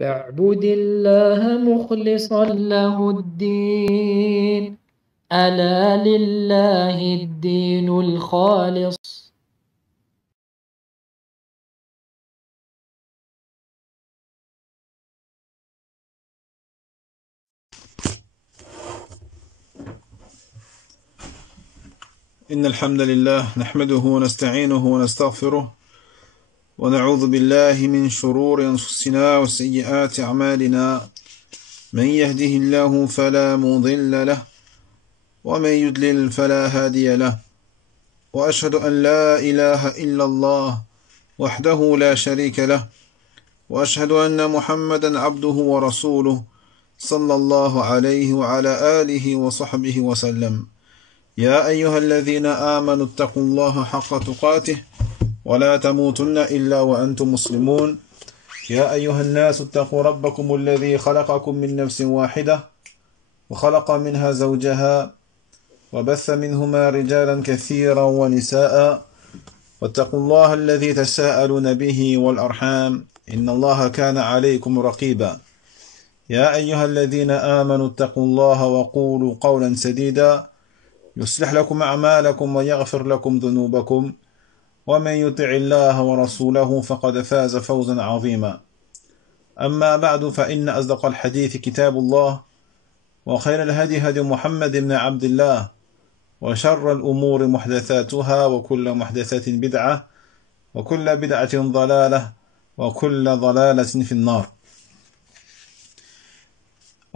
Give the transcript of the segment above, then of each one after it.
فاعبد الله مخلصا له الدين ألا لله الدين الخالص. إن الحمد لله نحمده ونستعينه ونستغفره ونعوذ بالله من شرور أنفسنا وسيئات أعمالنا من يهده الله فلا مضل له ومن يضلل فلا هادي له وأشهد أن لا إله إلا الله وحده لا شريك له وأشهد أن محمدا عبده ورسوله صلى الله عليه وعلى آله وصحبه وسلم. يا أيها الذين آمنوا اتقوا الله حق تقاته ولا تموتن إلا وأنتم مسلمون. يا أيها الناس اتقوا ربكم الذي خلقكم من نفس واحدة وخلق منها زوجها وبث منهما رجالا كثيرا ونساء واتقوا الله الذي تساءلون به والأرحام إن الله كان عليكم رقيبا. يا أيها الذين آمنوا اتقوا الله وقولوا قولا سديدا يصلح لكم أعمالكم ويغفر لكم ذنوبكم ومن يطع الله ورسوله فقد فاز فوزا عظيما. أما بعد فإن أصدق الحديث كتاب الله وخير الهدي هدي محمد بن عبد الله وشر الأمور محدثاتها وكل محدثة بدعة وكل بدعة ضلالة وكل ضلالة في النار.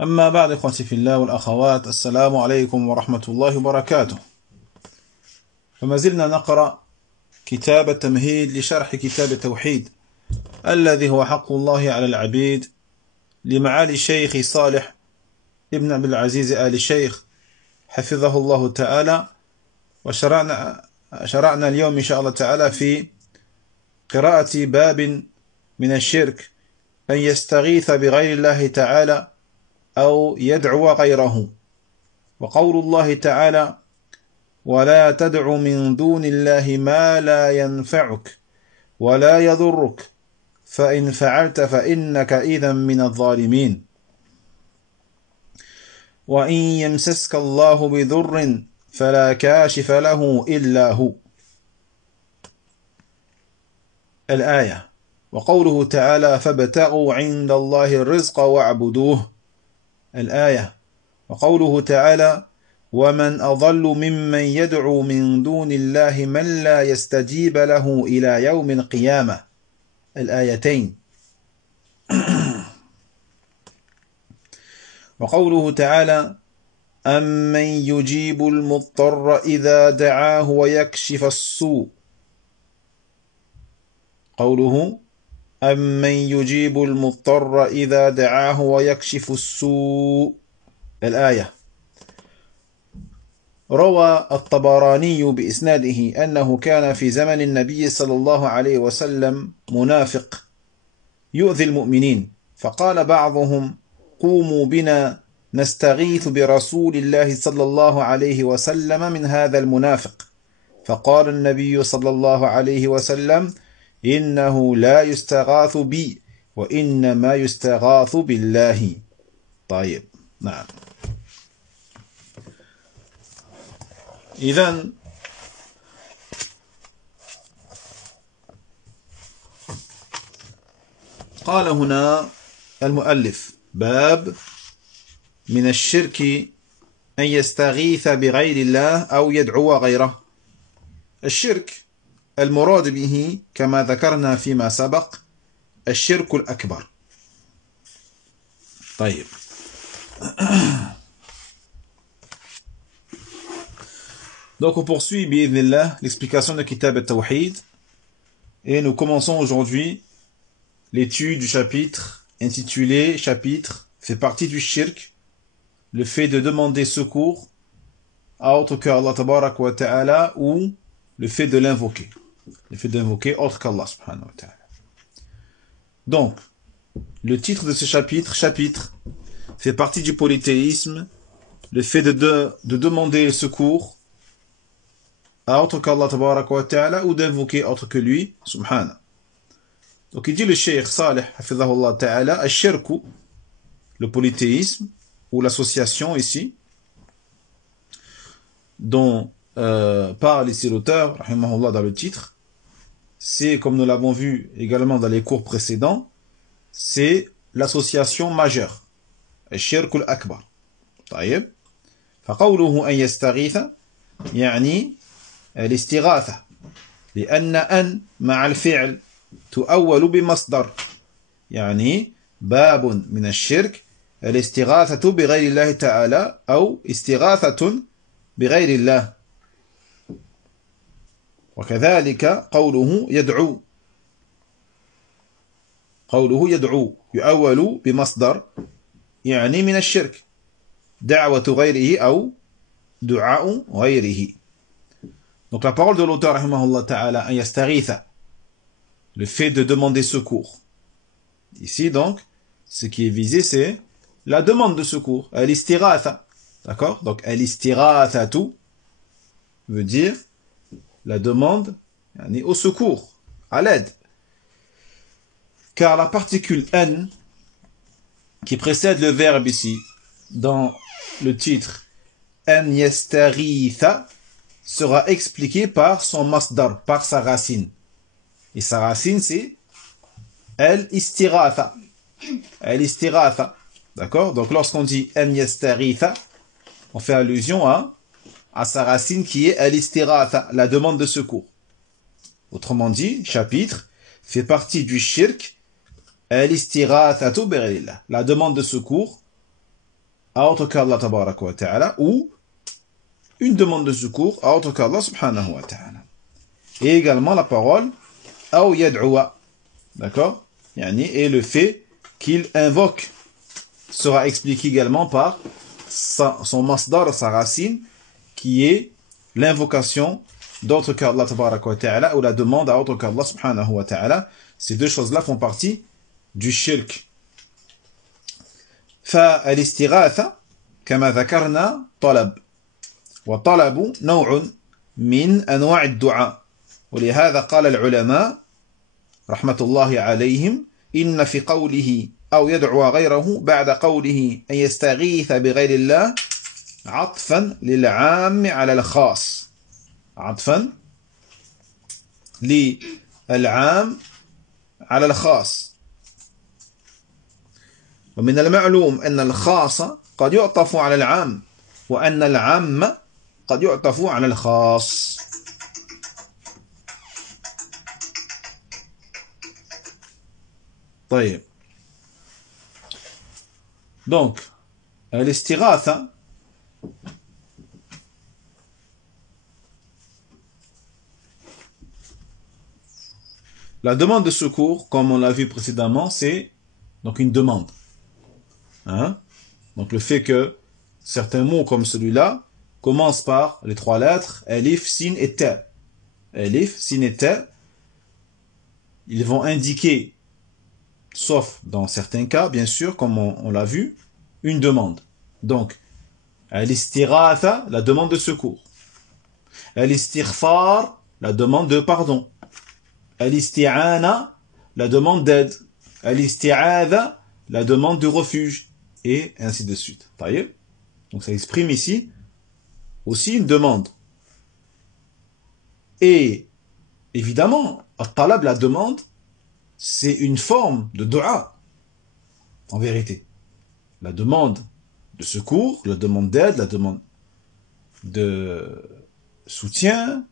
أما بعد إخوتي في الله والأخوات السلام عليكم ورحمة الله وبركاته. فما زلنا نقرأ كتاب التمهيد لشرح كتاب التوحيد الذي هو حق الله على العبيد لمعالي الشيخ صالح ابن عبد العزيز آل الشيخ حفظه الله تعالى. وشرعنا اليوم إن شاء الله تعالى في قراءة باب من الشرك أن يستغيث بغير الله تعالى أو يدعو غيره. وقول الله تعالى ولا تدع من دون الله ما لا ينفعك ولا يضرك فإن فعلت فإنك إذا من الظالمين. وإن يمسسك الله بضر فلا كاشف له إلا هو. الآية. وقوله تعالى فابتغوا عند الله الرزق واعبدوه. الآية. وقوله تعالى ومن أضل ممن يدعو من دون الله من لا يستجيب له إلى يوم القيامة. الآيتين. وقوله تعالى أمن يجيب المضطر إذا دعاه ويكشف السوء. قوله أمن يجيب المضطر إذا دعاه ويكشف السوء. الآية. روى الطبراني بإسناده أنه كان في زمن النبي صلى الله عليه وسلم منافق يؤذي المؤمنين، فقال بعضهم قوموا بنا نستغيث برسول الله صلى الله عليه وسلم من هذا المنافق. فقال النبي صلى الله عليه وسلم إنه لا يستغاث بي وإنما يستغاث بالله. طيب نعم. إذن قال هنا المؤلف باب من الشرك أن يستغيث بغير الله أو يدعو غيره. الشرك المراد به كما ذكرنا فيما سبق الشرك الأكبر. طيب. Donc on poursuit bi'idhnillah l'explication de Kitab al-Tawhid et nous commençons aujourd'hui l'étude du chapitre intitulé chapitre fait partie du shirk, le fait de demander secours à autre que Allah tabarak wa ta'ala ou le fait de l'invoquer, le fait d'invoquer autre qu'Allah subhanahu wa ta'ala. Donc le titre de ce chapitre fait partie du polythéisme, le fait de demander secours à autre qu'Allah tabarak wa ta'ala ou d'invoquer autre que lui subhanahu. Donc il dit le Cheikh Salih, hafidhahullah ta'ala, al-shirku, le polythéisme, ou l'association ici, dont parle ici l'auteur, rahimahullah, dans le titre, c'est, comme nous l'avons vu également dans les cours précédents, c'est l'association majeure, al-shirku al-akbar. طيب فقوله أن يستغيث يعني الاستغاثة لأن أن مع الفعل تؤول بمصدر يعني باب من الشرك الاستغاثة بغير الله تعالى أو استغاثة بغير الله وكذلك قوله يدعو يؤول بمصدر يعني من الشرك دعوة غيره أو دعاء غيره. Donc la parole de l'auteur rahimahullah ta'ala, an yastaghitha, le fait de demander secours. Ici donc, ce qui est visé c'est la demande de secours, al-istighatha. D'accord? Donc al-istighathatu veut dire la demande au secours, à l'aide. Car la particule an qui précède le verbe ici dans le titre an yastaghitha sera expliqué par son masdar, par sa racine. Et sa racine, c'est al-istighatha. Al-istighatha. D'accord? Donc, lorsqu'on dit an yastaghitha, on fait allusion à sa racine qui est al-istighatha, la demande de secours. Autrement dit, chapitre fait partie du shirk al-istighathatu bi ghayrillah, la demande de secours à autre qu'Allah tabaraka wa ta'ala, ou une demande de secours à autre qu'Allah subhanahu wa ta'ala. Et également la parole aw yad'uwa, d'accord, et le fait qu'il invoque sera expliqué également par son masdar, sa racine, qui est l'invocation d'autre qu'Allah tabaraka wa ta'ala, ou la demande à autre qu'Allah subhanahu wa ta'ala. Ces deux choses-là font partie du shirk. فالاستغاثة كما ذكرنا طلب، وطلب نوع من أنواع الدعاء، ولهذا قال العلماء رحمة الله عليهم إن في قوله أو يدعو غيره بعد قوله أن يستغيث بغير الله عطفا للعام على الخاص، عطفا للعام على الخاص. ومن المعلوم أن الخاص قد يعطف على العام وأن العام قد يعطف على الخاص. طيب donc الاستغاثة la demande de secours, comme on l'a vu précédemment, c'est donc une demande. Hein? Donc le fait que certains mots comme celui-là commencent par les trois lettres alif, sin et ta. Alif, sin et ta, ils vont indiquer, sauf dans certains cas, bien sûr, comme on l'a vu, une demande. Donc, al-istighatha, la demande de secours. Al-istighfar, la demande de pardon. Al-isti'ana, la demande d'aide. Al-isti'adha, la demande de refuge. Et ainsi de suite. Donc ça exprime ici aussi une demande. Et évidemment, al-talab, la demande, c'est une forme de dua, en vérité. La demande de secours, la demande d'aide, la demande de soutien,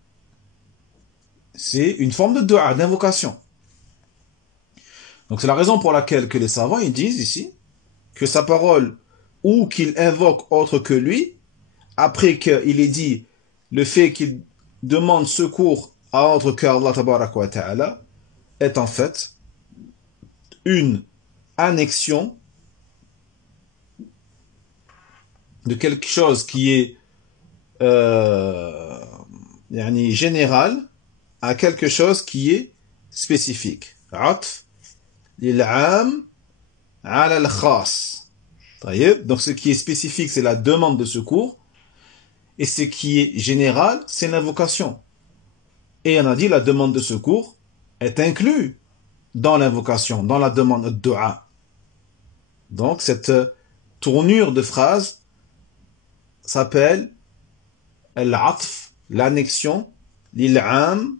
c'est une forme de dua, d'invocation. Donc c'est la raison pour laquelle que les savants ils disent ici que sa parole ou qu'il invoque autre que lui, après qu'il ait dit le fait qu'il demande secours à autre qu'Allah tabaraka wa ta'ala, est en fait une annexion de quelque chose qui est général à quelque chose qui est spécifique. Atf lil'am ala al-khas. Donc ce qui est spécifique, c'est la demande de secours, et ce qui est général, c'est l'invocation. Et on a dit la demande de secours est inclus dans l'invocation, dans la demande, dua. Donc, cette tournure de phrase s'appelle al-atf, l'annexion, lil-am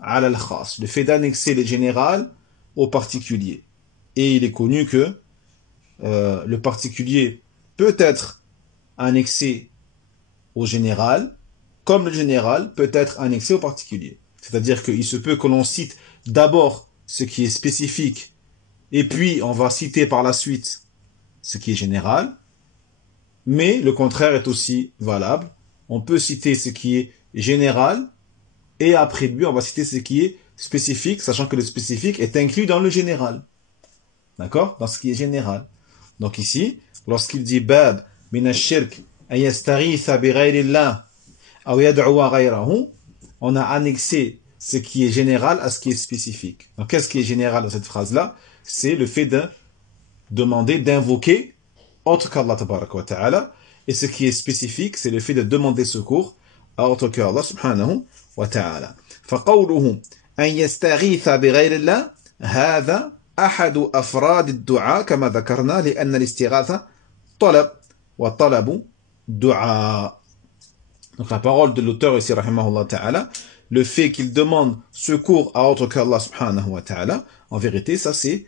ala al-khas, le fait d'annexer les générales au particulier. Et il est connu que le particulier peut être annexé au général, comme le général peut être annexé au particulier. C'est-à-dire qu'il se peut que l'on cite d'abord ce qui est spécifique, et puis on va citer par la suite ce qui est général, mais le contraire est aussi valable. On peut citer ce qui est général, et après lui, on va citer ce qui est spécifique, sachant que le spécifique est inclus dans le général. D'accord? Dans ce qui est général. Donc ici, lorsqu'il dit « Bab min ash-shirk an yastaghitha bi ghayrillah aw yad'uwa ghayrahu », on a annexé ce qui est général à ce qui est spécifique. Donc qu'est-ce qui est général dans cette phrase-là? C'est le fait de demander, d'invoquer autre qu'Allah tabaraka wa ta'ala. Et ce qui est spécifique, c'est le fait de demander secours à autre qu'Allah subhanahu wa ta'ala. فقوله أن يستغيث بغير الله هذا أحد أفراد الدعاء كما ذكرنا لأن الاستغاثة طلب وطلب دعاء. Donc la parole de l'auteur ici, rahimahullah ta'ala, le fait qu'il demande secours à autre qu'Allah subhanahu wa ta'ala, en vérité, ça c'est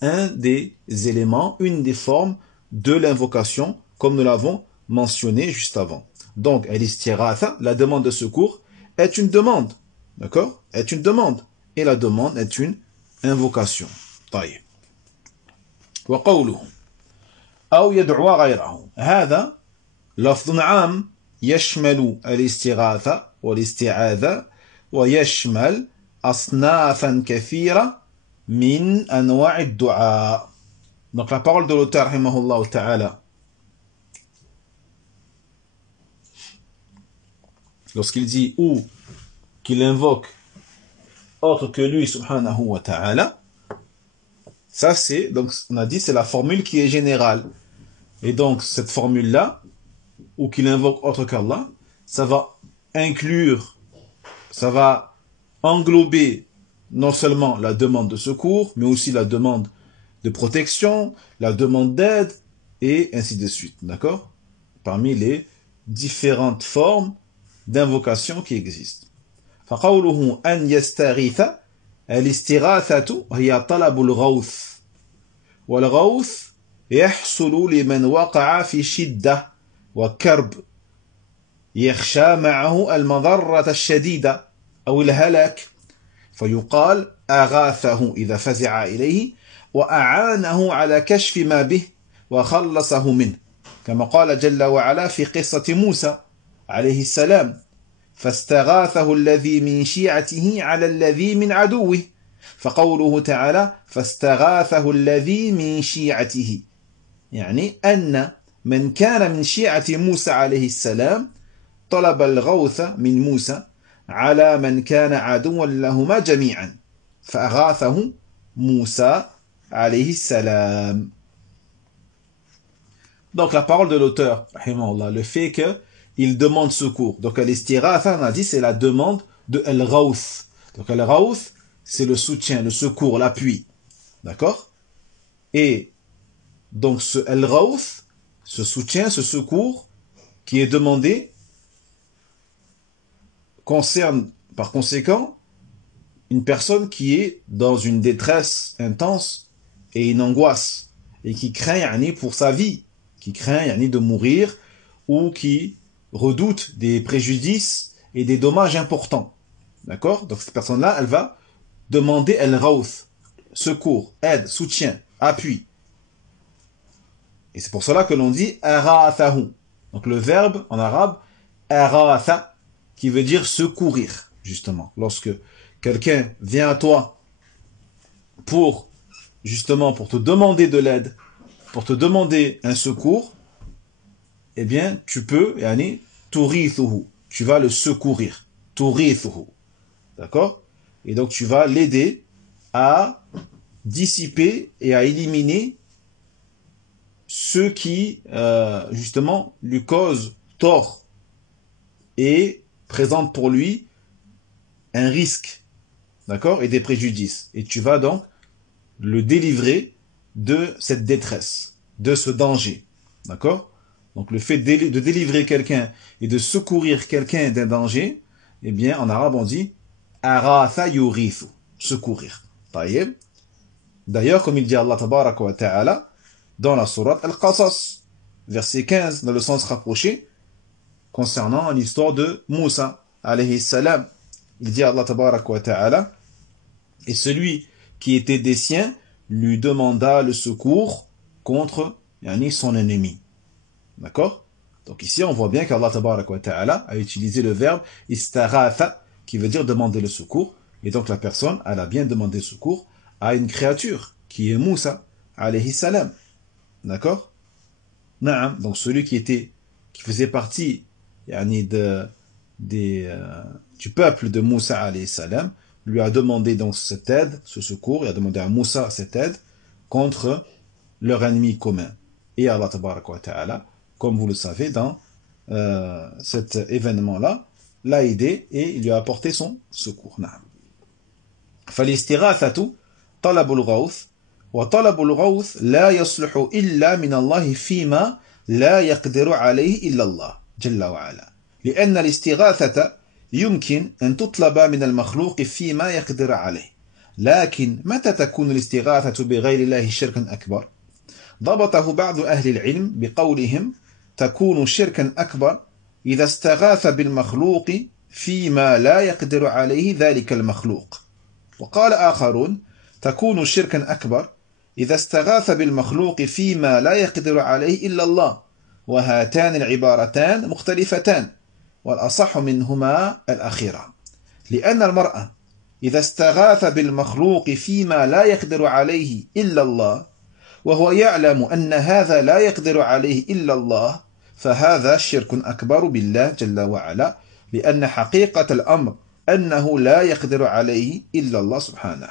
un des éléments, une des formes de l'invocation, comme nous l'avons mentionné juste avant. Donc, al-istighatha, la demande de secours, est une demande. D'accord? Est une demande. Et la demande est une invocation. طيب. وقوله أو يدعو غيره هذا لفظ عام يشمل الاستغاثة والاستعاذة ويشمل أصنافا كثيرة من أنواع الدعاء. Donc la parole de l'auteur rahimahullah ta'ala, lorsqu'il dit ou qu'il invoque autre que lui subhanahu wa ta'ala, ça c'est, donc on a dit c'est la formule qui est générale. Et donc cette formule là, ou qu'il invoque autre qu'Allah, ça va inclure, ça va englober non seulement la demande de secours, mais aussi la demande de protection, la demande d'aide, et ainsi de suite. D'accord? Parmi les différentes formes d'invocation qui existent. فقوله أن يستغيث الاستغاثة هي طلب الغوث والغوث يحصل لمن وقع في شدة وكرب يخشى معه المضرة الشديدة أو الهلاك فيقال أغاثه إذا فزع إليه وأعانه على كشف ما به وخلصه منه كما قال جل وعلا في قصة موسى عليه السلام فاستغاثه الذي من شيعته على الذي من عدوه فقوله تعالى فاستغاثه الذي من شيعته يعني أن من كان من شيعة موسى عليه السلام طلب الغوث من موسى على من كان عدوا لهما جميعا فأغاثه موسى عليه السلام. Donc la parole de l'auteur, le fait qu'il demande secours. Donc al-istighatha, on a dit, c'est la demande de al-ghawth. Donc al-ghawth, c'est le soutien, le secours, l'appui. D'accord? Et donc ce al-ghawth, ce soutien, ce secours qui est demandé concerne par conséquent une personne qui est dans une détresse intense et une angoisse et qui craint pour sa vie, qui craint de mourir ou qui redoute des préjudices et des dommages importants. D'accord? Donc cette personne-là, elle va demander al-ghawth, secours, aide, soutien, appui. Et c'est pour cela que l'on dit aghathahu. Donc le verbe en arabe aghatha, qui veut dire secourir, justement. Lorsque quelqu'un vient à toi pour te demander de l'aide, pour te demander un secours, eh bien, tu peux, turithuhu, tu vas le secourir, turithuhu. D'accord? Et donc, tu vas l'aider à dissiper et à éliminer ceux qui, justement, lui causent tort et présentent pour lui un risque, d'accord, et des préjudices. Et tu vas donc le délivrer de cette détresse, de ce danger. D'accord? Donc le fait de délivrer quelqu'un et de secourir quelqu'un d'un danger, eh bien en arabe on dit aratha yurithu, secourir. Taïeb. D'ailleurs, comme il dit Allah tabaraka wa ta'ala dans la sourate Al-Qasas, verset 15, dans le sens rapproché, concernant l'histoire de Moussa alayhi salam. Il dit Allah tabaraka wa ta'ala, et celui qui était des siens lui demanda le secours contre son ennemi. D'accord? Donc ici on voit bien qu'Allah tabaraka wa ta'ala a utilisé le verbe istaghatha, qui veut dire demander le secours, et donc la personne elle a bien demandé secours à une créature qui est Moussa alayhi salam. D'accord? Naam, donc celui qui faisait partie du peuple de Moussa alayhi salam lui a demandé donc cette aide, ce secours, il a demandé à Moussa cette aide contre leur ennemi commun. Et Allah tabaraka wa ta'ala, comme vous le savez, dans cet événement-là, l'a aidé et il lui a apporté son secours. Naam. فالاستغاثة طلب الغوث وطلب الغوث لا يصلح إلا من الله فيما لا يقدر عليه إلا الله جل وعلا لأن الاستغاثة يمكن أن تطلب من المخلوق فيما يقدر عليه لكن متى تكون الاستغاثة بغير الله شركا أكبر ضبطه بعض أهل العلم بقولهم تكون شركا أكبر إذا استغاث بالمخلوق فيما لا يقدر عليه ذلك المخلوق وقال آخرون تكون شركا أكبر إذا استغاث بالمخلوق فيما لا يقدر عليه إلا الله وهاتان العبارتان مختلفتان والأصح منهما الأخيرة لأن المرأة إذا استغاث بالمخلوق فيما لا يقدر عليه إلا الله وهو يعلم أن هذا لا يقدر عليه إلا الله فهذا شرك أكبر بالله جل وعلا لأن حقيقة الأمر أنه لا يقدر عليه إلا الله سبحانه.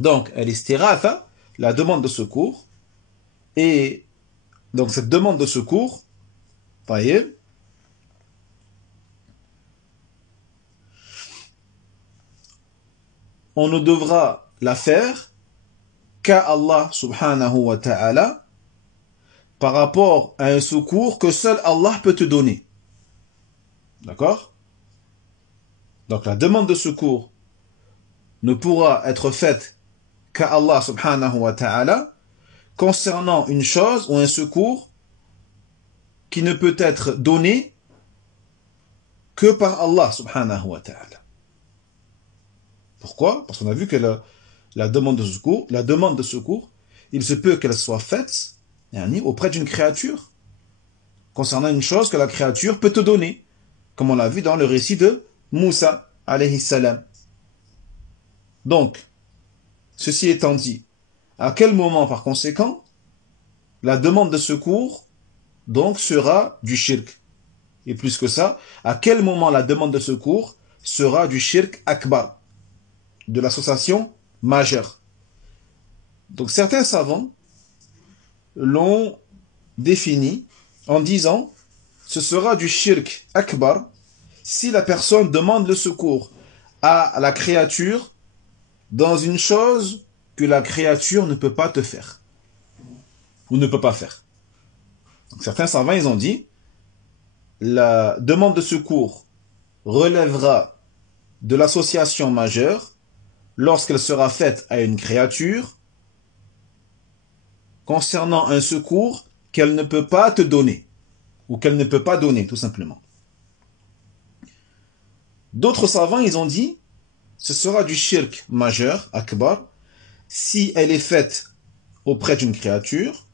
Donc, al-istighatha, la demande de secours, et donc cette demande de secours, voyez, on ne devra la faire qu'à Allah subhanahu wa ta'ala par rapport à un secours que seul Allah peut te donner. D'accord? Donc la demande de secours ne pourra être faite qu'à Allah subhanahu wa ta'ala concernant une chose ou un secours qui ne peut être donné que par Allah subhanahu wa ta'ala. Pourquoi? Parce qu'on a vu que la demande de secours, il se peut qu'elle soit faite auprès d'une créature concernant une chose que la créature peut te donner, comme on l'a vu dans le récit de Moussa alayhi salam. Donc, ceci étant dit, à quel moment par conséquent la demande de secours donc sera du shirk? Et plus que ça, à quel moment la demande de secours sera du shirk akbar, de l'association majeure? Donc certains savants l'ont défini en disant ce sera du shirk akbar si la personne demande le secours à la créature dans une chose que la créature ne peut pas te faire ou ne peut pas faire. Donc certains savants ils ont dit la demande de secours relèvera de l'association majeure lorsqu'elle sera faite à une créature concernant un secours qu'elle ne peut pas te donner ou qu'elle ne peut pas donner tout simplement. D'autres savants ils ont dit ce sera du shirk majeur, akbar, si elle est faite auprès d'une créature,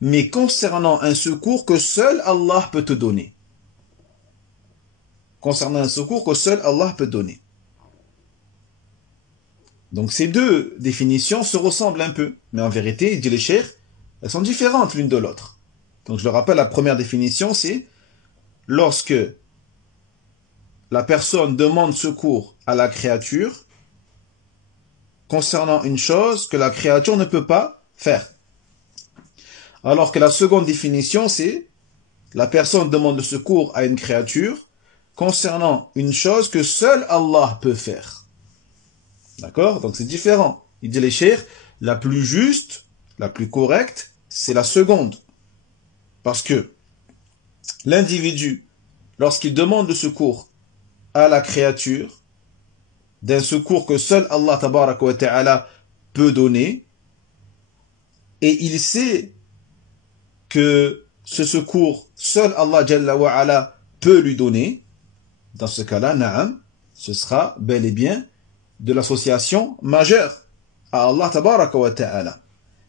mais concernant un secours que seul Allah peut te donner. Concernant un secours que seul Allah peut donner. Donc ces deux définitions se ressemblent un peu, mais en vérité, dit le cheikh, elles sont différentes l'une de l'autre. Donc je le rappelle, la première définition, c'est lorsque la personne demande secours à la créature concernant une chose que la créature ne peut pas faire. Alors que la seconde définition, c'est la personne demande le secours à une créature concernant une chose que seul Allah peut faire. D'accord? Donc c'est différent. Il dit les cheikhs, la plus juste, la plus correcte, c'est la seconde. Parce que l'individu, lorsqu'il demande le secours à la créature, d'un secours que seul Allah tabaraka wa ta'ala peut donner, et il sait que ce secours, seul Allah jalla wa ala peut lui donner, dans ce cas-là, na'am, ce sera bel et bien de l'association majeure à Allah tabaraka wa ta'ala.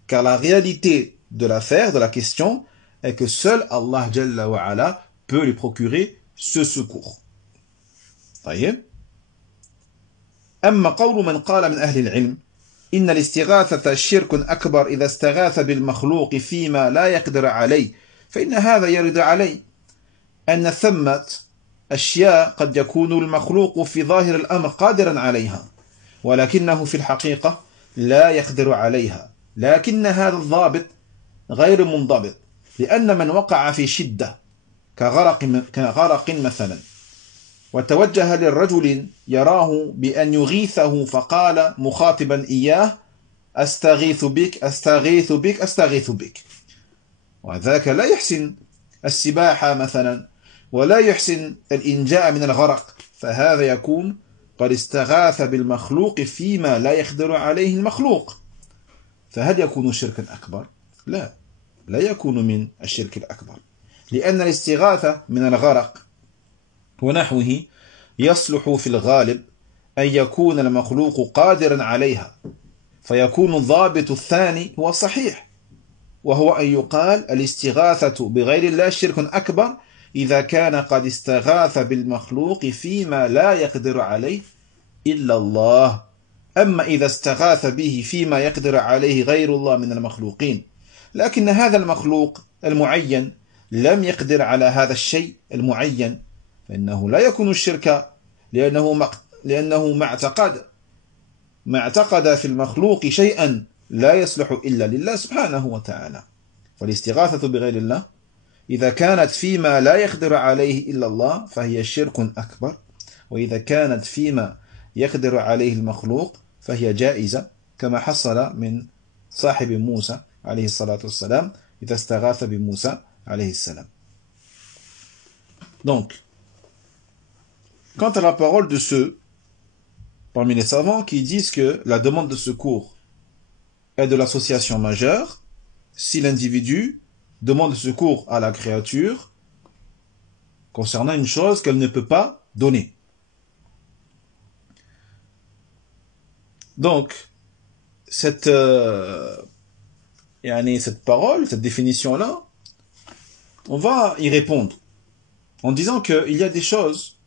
Car la réalité de l'affaire, de la question, est que seul Allah jalla wa ala peut lui procurer ce secours. طيب. أما قول من قال من أهل العلم إن الاستغاثة شرك أكبر إذا استغاث بالمخلوق فيما لا يقدر عليه فإن هذا يرد عليه أن ثمة أشياء قد يكون المخلوق في ظاهر الأمر قادرا عليها ولكنه في الحقيقة لا يقدر عليها لكن هذا الضابط غير منضبط لأن من وقع في شدة كغرق مثلا وتوجه للرجل يراه بأن يغيثه فقال مخاطبا إياه أستغيث بك أستغيث بك أستغيث بك وذاك لا يحسن السباحة مثلا ولا يحسن الإنجاء من الغرق فهذا يكون قد استغاث بالمخلوق فيما لا يقدر عليه المخلوق فهل يكون شركا أكبر؟ لا يكون من الشرك الأكبر لأن الاستغاثة من الغرق ونحوه يصلح في الغالب أن يكون المخلوق قادرا عليها فيكون الضابط الثاني هو صحيح وهو أن يقال الاستغاثة بغير الله شرك أكبر إذا كان قد استغاث بالمخلوق فيما لا يقدر عليه إلا الله أما إذا استغاث به فيما يقدر عليه غير الله من المخلوقين لكن هذا المخلوق المعين لم يقدر على هذا الشيء المعين فإنه لا يكون الشرك لأنه ما اعتقد في المخلوق شيئا لا يصلح إلا لله سبحانه وتعالى فالاستغاثة بغير الله إذا كانت فيما لا يقدر عليه إلا الله فهي شرك أكبر وإذا كانت فيما يقدر عليه المخلوق فهي جائزة كما حصل من صاحب موسى عليه الصلاة والسلام إذا استغاث بموسى عليه السلام. Donc, quant à la parole de ceux parmi les savants qui disent que la demande de secours est de l'association majeure, si l'individu demande secours à la créature concernant une chose qu'elle ne peut pas donner. Donc, cette parole, cette définition-là, on va y répondre en disant qu'il y a des choses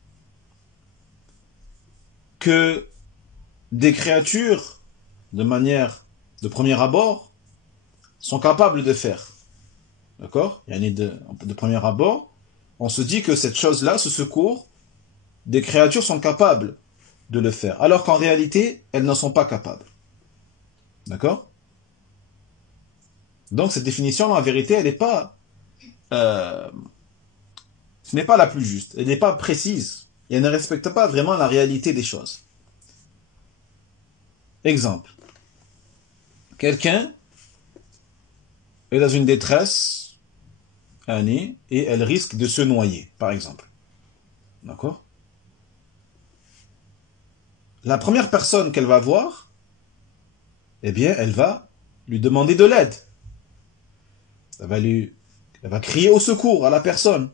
que des créatures, de premier abord, sont capables de faire. D'accord ? De premier abord, on se dit que cette chose-là, ce secours, des créatures sont capables de le faire, alors qu'en réalité, elles n'en sont pas capables. D'accord ? Donc cette définition, en vérité, elle n'est pas, ce n'est pas la plus juste, elle n'est pas précise, et elle ne respecte pas vraiment la réalité des choses. Exemple. Quelqu'un est dans une détresse, et elle risque de se noyer, par exemple. D'accord ? La première personne qu'elle va voir, eh bien, elle va lui demander de l'aide. Elle va crier au secours à la personne.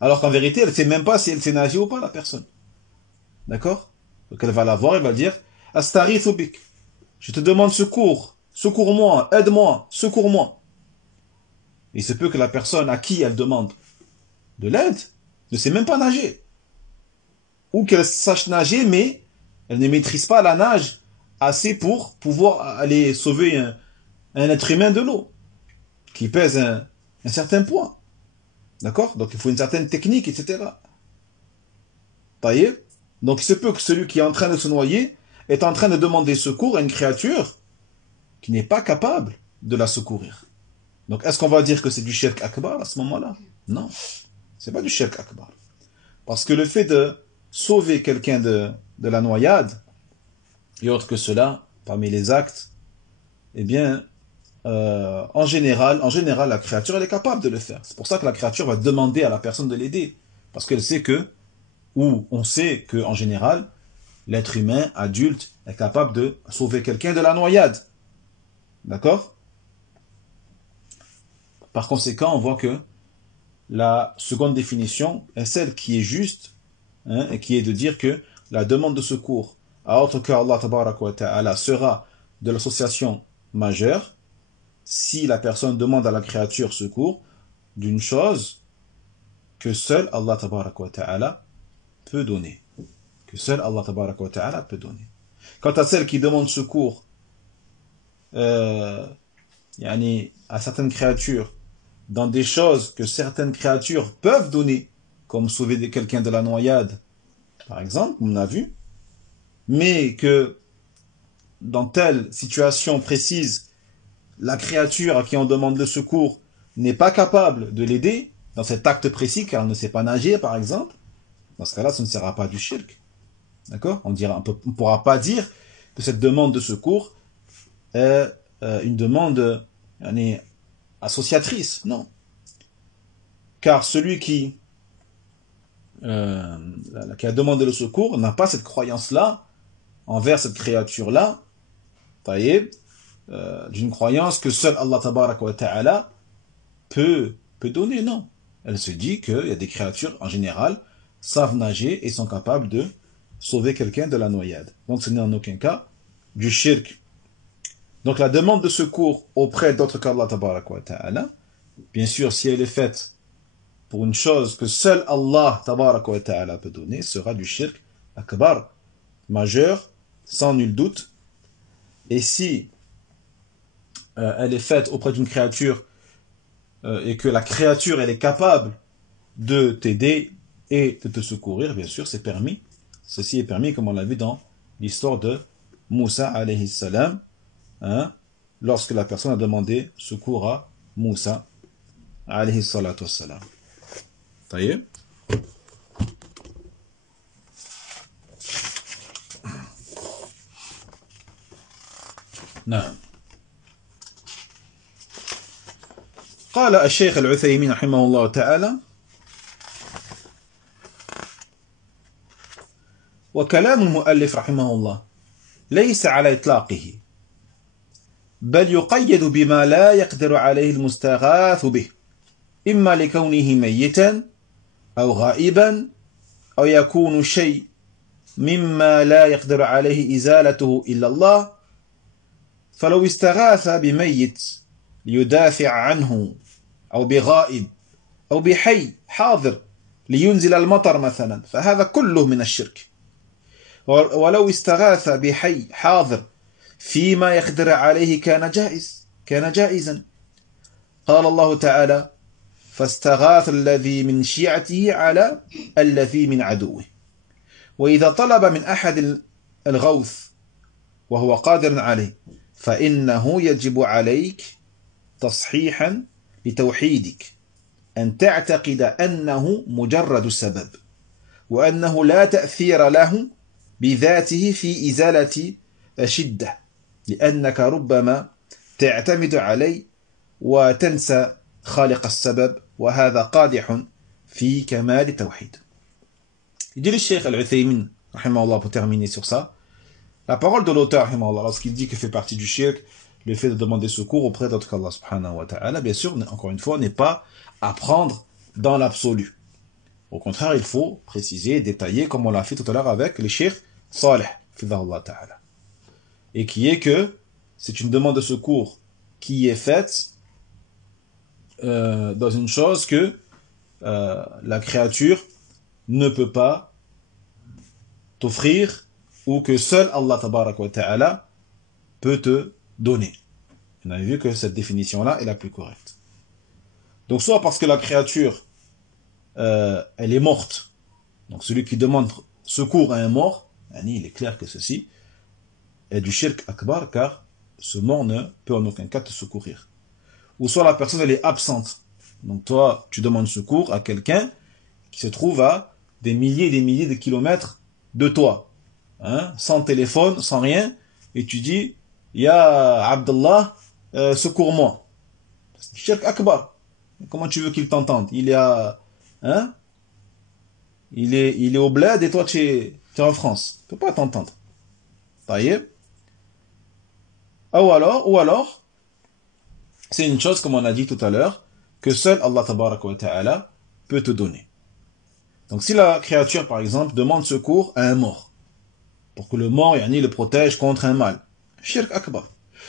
Alors qu'en vérité, elle ne sait même pas si elle sait nager ou pas, la personne. D'accord ? Donc elle va la voir, elle va dire « Astaghithu bik » je te demande secours, secours-moi, aide-moi, secours-moi. Il se peut que la personne à qui elle demande de l'aide ne sait même pas nager. Ou qu'elle sache nager, mais elle ne maîtrise pas la nage assez pour pouvoir aller sauver un être humain de l'eau, qui pèse un certain poids. D'accord ? Donc il faut une certaine technique, etc. Taïeb. Donc il se peut que celui qui est en train de se noyer est en train de demander secours à une créature qui n'est pas capable de la secourir. Donc est-ce qu'on va dire que c'est du shirk akbar à ce moment-là? Non, c'est pas du shirk akbar. Parce que le fait de sauver quelqu'un de la noyade et autre que cela parmi les actes, eh bien, en général, la créature, elle est capable de le faire. C'est pour ça que la créature va demander à la personne de l'aider. Parce qu'elle sait que, ou on sait que, en général, l'être humain, adulte, est capable de sauver quelqu'un de la noyade. D'accord? Par conséquent, on voit que la seconde définition est celle qui est juste, hein, et qui est de dire que la demande de secours à autre qu'Allah Tabaraka wa Ta'ala sera de l'association majeure si la personne demande à la créature secours d'une chose que seul Allah Tabaraka wa Ta'ala peut donner. Que seul Allah Tabaraka wa Ta'ala peut donner. Quant à celle qui demande secours à certaines créatures dans des choses que certaines créatures peuvent donner, comme sauver quelqu'un de la noyade, par exemple, on a vu, mais que dans telle situation précise, la créature à qui on demande le secours n'est pas capable de l'aider dans cet acte précis car elle ne sait pas nager, par exemple, dans ce cas-là, ça ne sera pas du shirk. D'accord? On ne pourra pas dire que cette demande de secours est une demande associatrice. Non. Car celui qui a demandé le secours n'a pas cette croyance-là envers cette créature-là, d'une croyance que seul Allah Tabaraka wa Ta'ala peut donner. Non. Elle se dit qu'il y a des créatures, en général, savent nager et sont capables de sauver quelqu'un de la noyade. Donc ce n'est en aucun cas du shirk. Donc la demande de secours auprès d'autres qu'Allah Tabaraka wa Ta'ala, bien sûr, si elle est faite pour une chose que seul Allah Tabaraka wa Ta'ala peut donner, sera du shirk akbar, majeur, sans nul doute. Et si elle est faite auprès d'une créature et que la créature elle est capable de t'aider et de te secourir, bien sûr, c'est permis. Ceci est permis, comme on l'a vu dans l'histoire de Moussa alayhi salam, hein, lorsque la personne a demandé secours à Moussa alayhi salatu wassalam. طيب. نعم. قال الشيخ العثيمين رحمه الله تعالى: وكلام المؤلف رحمه الله ليس على إطلاقه، بل يقيد بما لا يقدر عليه المستغاث به، إما لكونه ميتا أو غائبا أو يكون شيء مما لا يقدر عليه إزالته إلا الله. فلو استغاث بميت ليدافع عنه أو بغائب أو بحي حاضر لينزل المطر مثلا، فهذا كله من الشرك. ولو استغاث بحي حاضر فيما يقدر عليه كان جائزا. قال الله تعالى: فاستغاث الذي من شيعته على الذي من عدوه. وإذا طلب من أحد الغوث وهو قادر عليه فإنه يجب عليك تصحيحا لتوحيدك أن تعتقد أنه مجرد سبب، وأنه لا تأثير له بذاته في إزالة شدة، لأنك ربما تعتمد عليه وتنسى خالق السبب، وهذا قادح في كمال التوحيد. Il dit le Cheikh Al-Uthaymin, rahimahullah, pour terminer sur ça, la parole de l'auteur, rahimahullah, lorsqu'il dit que fait partie du shirk le fait de demander secours auprès d'autre qu'Allah subhanahu wa ta'ala, bien sûr, encore une fois, n'est pas à prendre dans l'absolu. Au contraire, il faut préciser, détailler, comme on l'a fait tout à l'heure avec le Cheikh Salih, fidahullah ta'ala. Et qui est que c'est une demande de secours qui est faite dans une chose que la créature ne peut pas t'offrir ou que seul Allah tabaraka wa ta'ala peut te donner. On a vu que cette définition-là est la plus correcte. Donc soit parce que la créature elle est morte, donc celui qui demande secours à un mort, il est clair que ceci est du shirk akbar, car ce mort ne peut en aucun cas te secourir. Ou soit la personne elle est absente, donc toi tu demandes secours à quelqu'un qui se trouve à des milliers et des milliers de kilomètres de toi, sans téléphone, sans rien, et tu dis, Ya Abdallah, secours-moi. C'est shirk akbar. Comment tu veux qu'il t'entende? Hein? Il est au bled et toi tu es en France. Il ne peut pas t'entendre. Taïeb. Ou alors, c'est une chose, comme on a dit tout à l'heure, que seul Allah tabaraka wa ta'ala peut te donner. Donc si la créature, par exemple, demande secours à un mort, pour que le mort, yani, le protège contre un mal, shirk akbar.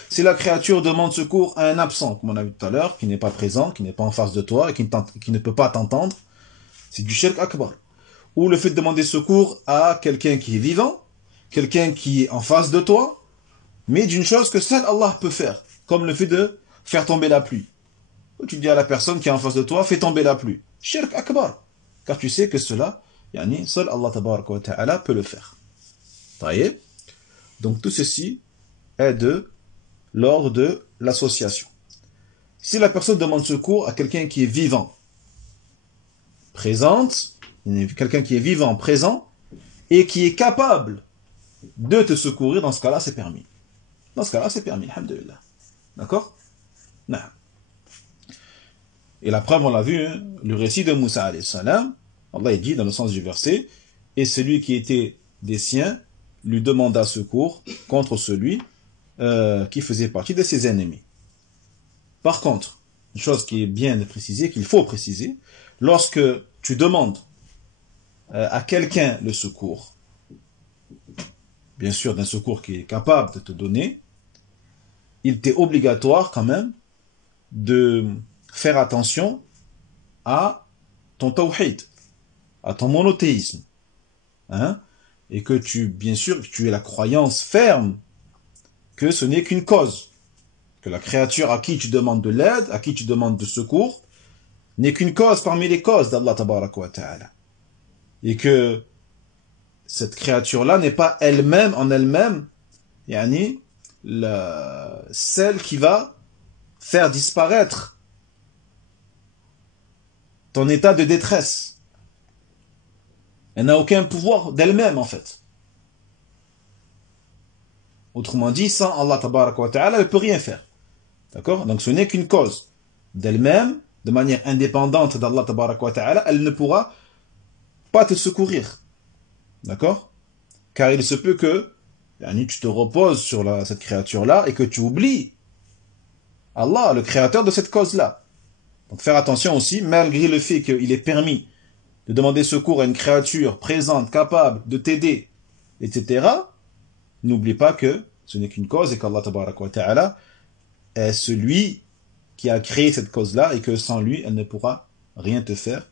Si la créature demande secours à un absent, comme on a vu tout à l'heure, qui n'est pas présent, qui n'est pas en face de toi et qui ne peut pas t'entendre, c'est du shirk akbar. Ou le fait de demander secours à quelqu'un qui est vivant, quelqu'un qui est en face de toi, mais d'une chose que seul Allah peut faire, comme le fait de faire tomber la pluie. Ou tu dis à la personne qui est en face de toi, fais tomber la pluie. Shirk akbar. Car tu sais que cela, yani, seul Allah tabaraka wa ta'ala peut le faire. Taïeb. Donc tout ceci est de l'ordre de l'association. Si la personne demande secours à quelqu'un qui est vivant, présente, quelqu'un qui est vivant, présent, et qui est capable de te secourir, dans ce cas-là, c'est permis. Dans ce cas-là, c'est permis, alhamdulillah. D'accord? Non. Et la preuve, on l'a vu, hein, le récit de Moussa alayhi salam, Allah est dit dans le sens du verset, et celui qui était des siens lui demanda secours contre celui qui faisait partie de ses ennemis. Par contre, une chose qui est bien de préciser, qu'il faut préciser, lorsque tu demandes à quelqu'un le secours, bien sûr d'un secours qui est capable de te donner, il t'est obligatoire quand même de faire attention à ton tawhid, à ton monothéisme. Hein? Et que bien sûr, tu aies la croyance ferme que ce n'est qu'une cause. Que la créature à qui tu demandes de l'aide, à qui tu demandes de secours, n'est qu'une cause parmi les causes d'Allah tabaraka wa ta'ala. Et que cette créature-là n'est pas elle-même, en elle-même, yani, celle qui va faire disparaître ton état de détresse. Elle n'a aucun pouvoir d'elle-même, en fait. Autrement dit, sans Allah tabaraka wa ta'ala, elle ne peut rien faire. D'accord? Donc ce n'est qu'une cause d'elle-même, de manière indépendante d'Allah tabaraka wa ta'ala, elle ne pourra pas te secourir. D'accord? Car il se peut que tu te reposes sur cette créature-là et que tu oublies Allah, le créateur de cette cause-là. Donc faire attention aussi, malgré le fait qu'il est permis de demander secours à une créature présente, capable de t'aider, etc., n'oublie pas que ce n'est qu'une cause et qu'Allah tabaraka wa ta'ala est celui qui a créé cette cause-là et que sans lui, elle ne pourra rien te faire.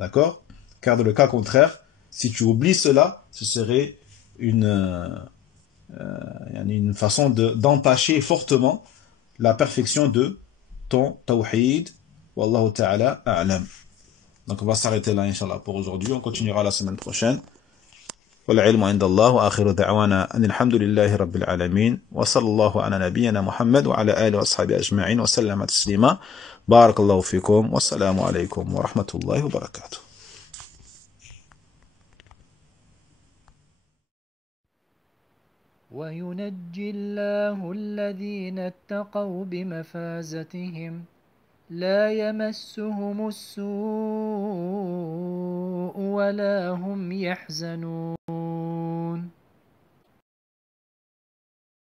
D'accord? Car dans le cas contraire, si tu oublies cela, ce serait une façon d'entacher fortement la perfection de ton tawhid. Wallahu ta'ala a'lam. Donc on va s'arrêter là, Inch'Allah, pour aujourd'hui. On continuera la semaine prochaine. والعلم عند الله وآخر دعوانا أن الحمد لله رب العالمين وصلى الله على نبينا محمد وعلى آله وأصحابه أجمعين وسلم تسليما بارك الله فيكم والسلام عليكم ورحمة الله وبركاته. وينجي الله الذين اتقوا بمفازتهم لا يمسهم السوء ولا هم يحزنون.